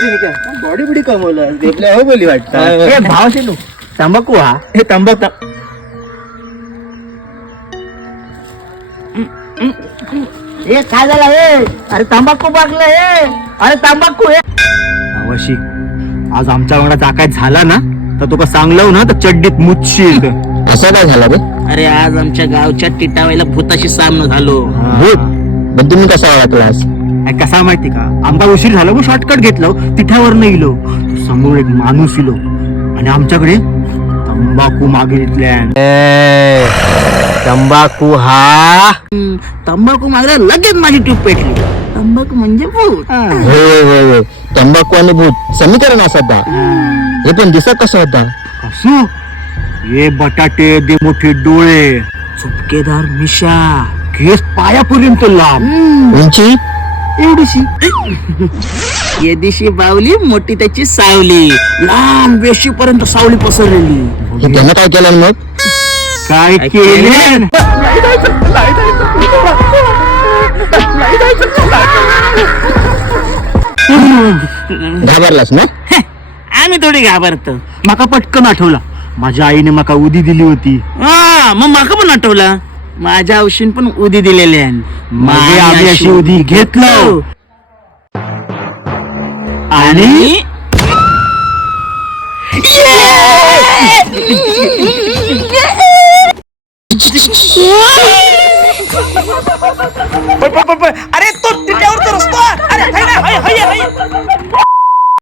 Body बिडी कमवलं देपल्या हो बोली वाटतं भाव शिलू तंबाखू हा हे तंबाखू हे काय झालं हे अरे तंबाखू बागलं हे अरे तंबाखू हे अवशी आज आमच्या वांगडा जाकायत झाला ना तर तुका सांगलो ना तर चड्डीत मुच्छील असं काय झालं रे? अरे आज आमच्या गावच्या टिटावायला भूताशी सामना झालो. भूत पण तुम्ही कसा ओळखलास? कसा माहिती का आमचा उशीर झाला मग शॉर्टकट घेतलं तिठावर नाही इलो समोर एक माणूस इलो आणि आमच्याकडे तंबाखू मागितल्या. तंबाखू हा तंबाखू मागल्या लगेच माझी ट्यूब पेटली. तंबाखू म्हणजे भूत. होय होय होय तंबाखू आणि भूत समीकरण असत हे पण दिसत कसं होता? कसू ये बटाटे दे मोठे डोळे चुपकेदार मिशा केस पायापर्यंत लांब उंची एवढीशी ये दिशी बावली मोठी त्याची सावली लांब वेशीपर्यंत सावली पसरलेली. हे त्यानं काय केलं मग? काय केले घाबरलास ना? आम्ही थोडी घाबरतो. माका पटकन आठवला माझ्या आईने माका उदी दिली होती. मग माका पण आठवला माझ्या औषध पण उदी दिलेले आहे. मागे आम्ही अशी उदी घेतलं आणि